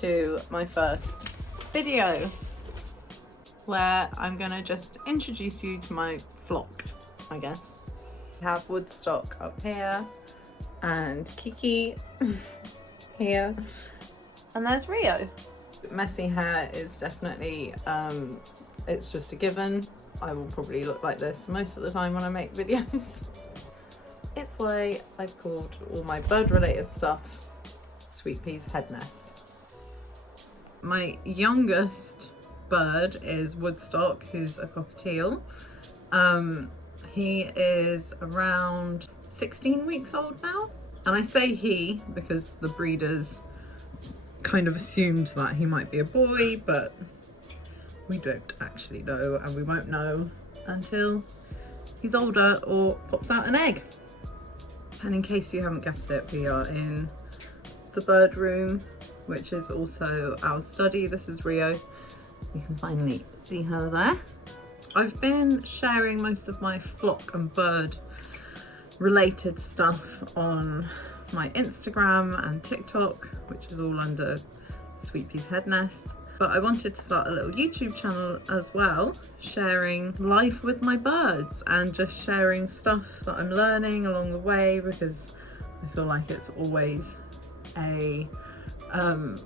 to my first video where I'm gonna just introduce you to my flock, I guess. We have Woodstock up here and Kiki here, and there's Rio. Messy hair is definitely, it's just a given. I will probably look like this most of the time when I make videos. It's why I've called all my bird related stuff Sweetpeas Head Nest. My youngest bird is Woodstock, who's a cockatiel. He is around 16 weeks old now. And I say he because the breeders kind of assumed that he might be a boy, but we don't actually know, and we won't know until he's older or pops out an egg. And in case you haven't guessed it, we are in the bird room, which is also our study. This is Rio. You can finally see her there. I've been sharing most of my flock and bird related stuff on my Instagram and TikTok, which is all under Sweetpeas Head Nest. But I wanted to start a little YouTube channel as well, sharing life with my birds and just sharing stuff that I'm learning along the way, because I feel like it's always a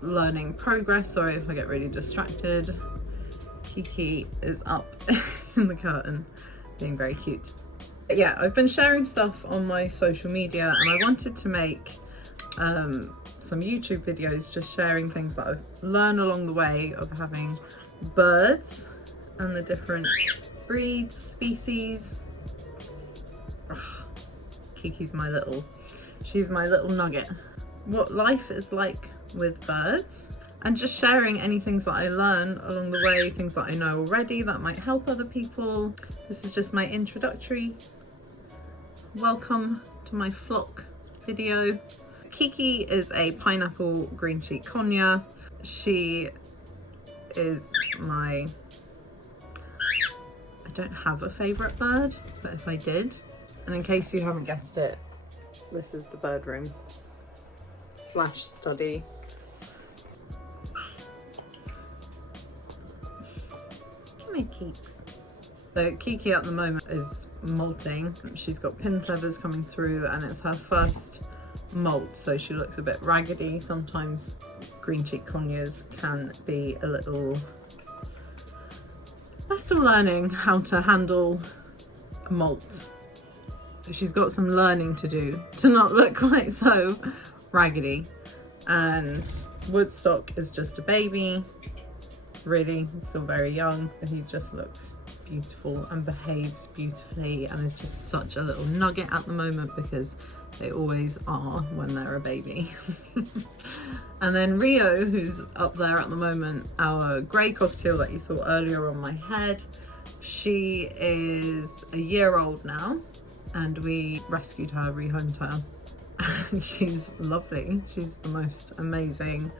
learning progress. Sorry if I get really distracted. Kiki is up in the curtain being very cute. But yeah, I've been sharing stuff on my social media, and I wanted to make some YouTube videos just sharing things that I've learned along the way of having birds and the different breeds, species. Ugh, Kiki's she's my little nugget. What life is like with birds, and just sharing any things that I learn along the way, things that I know already that might help other people. This is just my introductory welcome to my flock video. Kiki is a pineapple green cheek conure. She is I don't have a favourite bird, but if I did, and in case you haven't guessed it, this is the bird room / study. Come here, Keeks. So Kiki at the moment is molting. She's got pin feathers coming through, and it's her first molt, so she looks a bit raggedy. Sometimes green cheek conures can be a little, they're still learning how to handle a molt, so she's got some learning to do to not look quite so raggedy. And Woodstock is just a baby, really, he's still very young, but he just looks beautiful and behaves beautifully, and is just such a little nugget at the moment, because they always are when they're a baby. And then Rio, who's up there at the moment, our grey cockatiel that you saw earlier on my head, she is a year old now, and we rescued her, rehomed her, and she's lovely. She's the most amazing,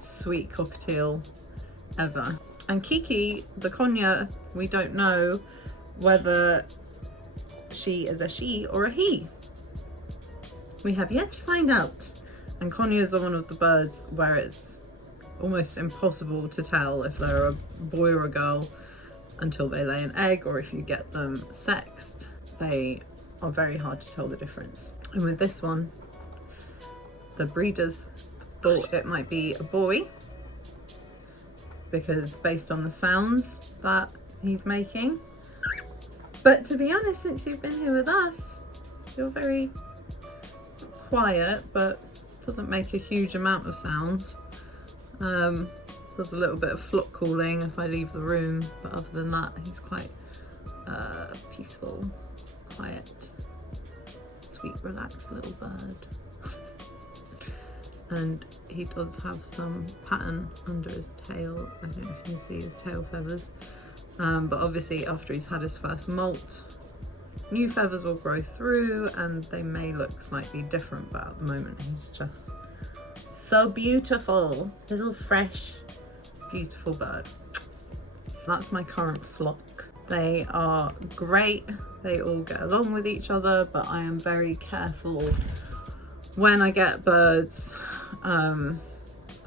sweet cockatiel ever. And Kiki, the conure, we don't know whether she is a she or a he. We have yet to find out. And conures are one of the birds where it's almost impossible to tell if they're a boy or a girl until they lay an egg, or if you get them sexed, they are very hard to tell the difference. And with this one, the breeders thought it might be a boy, because based on the sounds that he's making. But to be honest, since you've been here with us, you're very quiet, but doesn't make a huge amount of sounds. There's a little bit of flock calling if I leave the room, but other than that, he's quite peaceful, quiet, sweet, relaxed little bird. And he does have some pattern under his tail. I don't know if you can see his tail feathers, but obviously after he's had his first molt, new feathers will grow through and they may look slightly different, but at the moment he's just so beautiful. Little fresh, beautiful bird. That's my current flock. They are great. They all get along with each other, but I am very careful when I get birds.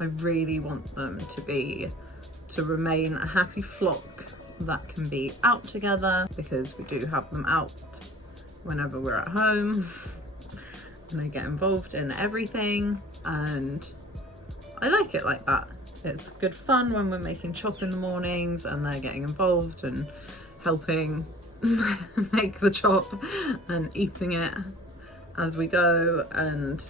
I really want them to remain a happy flock that can be out together, because we do have them out whenever we're at home and they get involved in everything, and I like it like that. It's good fun when we're making chop in the mornings and they're getting involved and helping make the chop and eating it as we go, and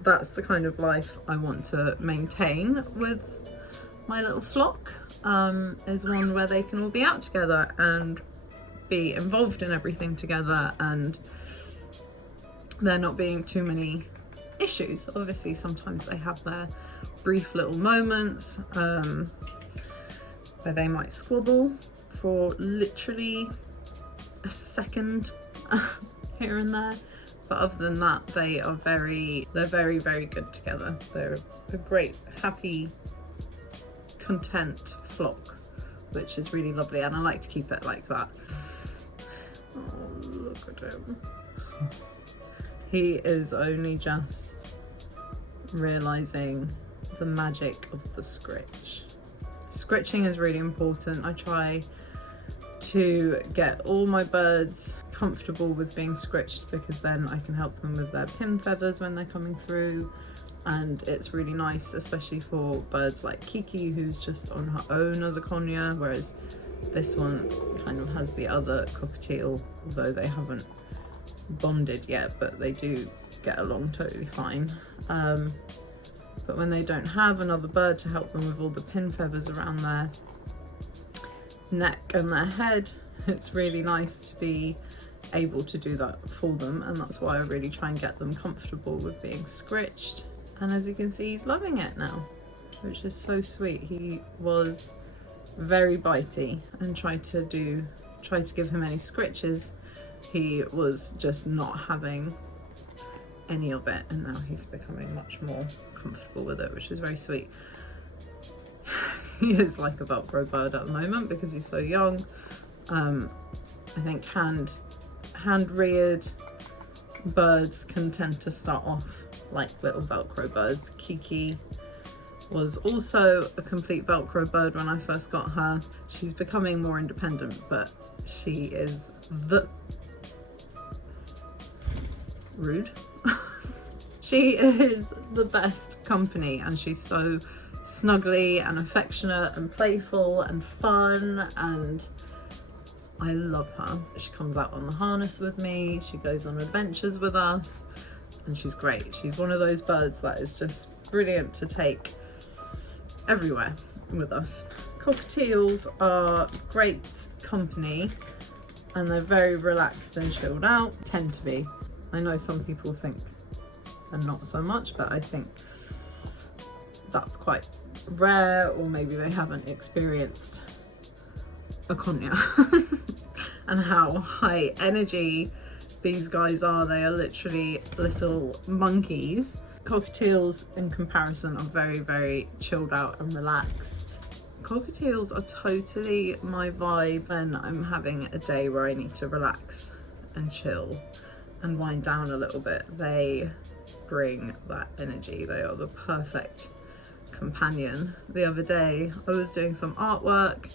that's the kind of life I want to maintain with my little flock, is one where they can all be out together and be involved in everything together, and there not being too many issues. Obviously sometimes they have their brief little moments where they might squabble for literally a second here and there, but other than that they're very good together. They're a great, happy, content flock, which is really lovely, and I like to keep it like that. Oh, look at him. He is only just realizing the magic of the scritch. Scritching is really important. I try to get all my birds comfortable with being scritched, because then I can help them with their pin feathers when they're coming through, and it's really nice, especially for birds like Kiki, who's just on her own as a conure, whereas this one kind of has the other cockatiel, although they haven't bonded yet, but they do get along totally fine. But when they don't have another bird to help them with all the pin feathers around their neck and their head, it's really nice to be able to do that for them, and that's why I really try and get them comfortable with being scritched. And as you can see, he's loving it now, which is so sweet. He was very bitey and tried to give him any scritches. He was just not having any of it, and now he's becoming much more comfortable with it, which is very sweet. He is like a Velcro bird at the moment because he's so young. I think hand-reared birds can tend to start off like little Velcro birds. Kiki was also a complete Velcro bird when I first got her. She's becoming more independent, but she is rude. She is the best company, and she's so snuggly and affectionate and playful and fun, and I love her. She comes out on the harness with me, she goes on adventures with us, and she's great. She's one of those birds that is just brilliant to take everywhere with us. Cockatiels are great company, and they're very relaxed and chilled out, tend to be. I know some people think and not so much, but I think that's quite rare, or maybe they haven't experienced a conure and how high energy these guys are. They are literally little monkeys. Cockatiels in comparison are very chilled out and relaxed. Cockatiels are totally my vibe when I'm having a day where I need to relax and chill and wind down a little bit. They bring that energy. They are the perfect companion. The other day I was doing some artwork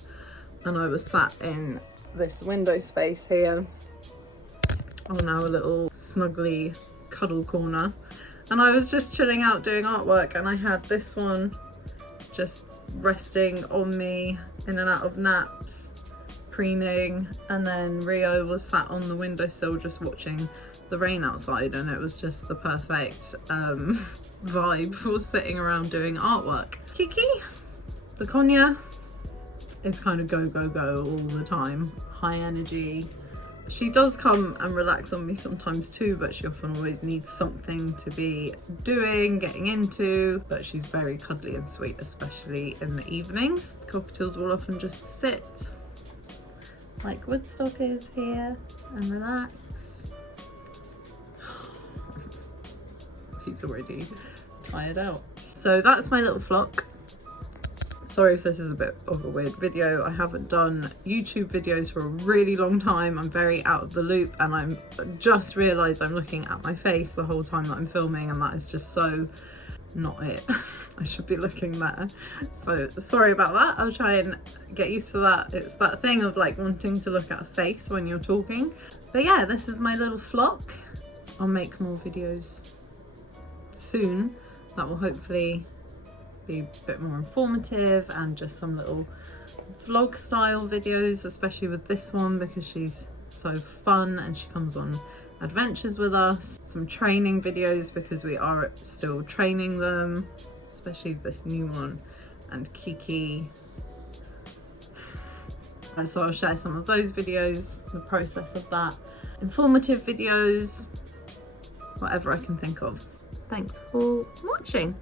and I was sat in this window space here on our little snuggly cuddle corner, and I was just chilling out doing artwork, and I had this one just resting on me in and out of naps, preening, and then Rio was sat on the windowsill just watching the rain outside, and it was just the perfect vibe for sitting around doing artwork. Kiki, the conure, is kind of go all the time, high energy. She does come and relax on me sometimes too, but she often always needs something to be doing, getting into, but she's very cuddly and sweet, especially in the evenings. Cockatiels will often just sit like Woodstock is here and relax. He's already tired out. So that's my little flock. Sorry if this is a bit of a weird video. I haven't done YouTube videos for a really long time. I'm very out of the loop, and I'm just realised I'm looking at my face the whole time that I'm filming, and that is just so not it. I should be looking there. So sorry about that. I'll try and get used to that. It's that thing of like wanting to look at a face when you're talking. But yeah, this is my little flock. I'll make more videos soon that will hopefully be a bit more informative and just some little vlog style videos, especially with this one because she's so fun and she comes on adventures with us. Some training videos because we are still training them, especially this new one and Kiki. And so I'll share some of those videos, the process of that, informative videos, whatever I can think of. Thanks for watching.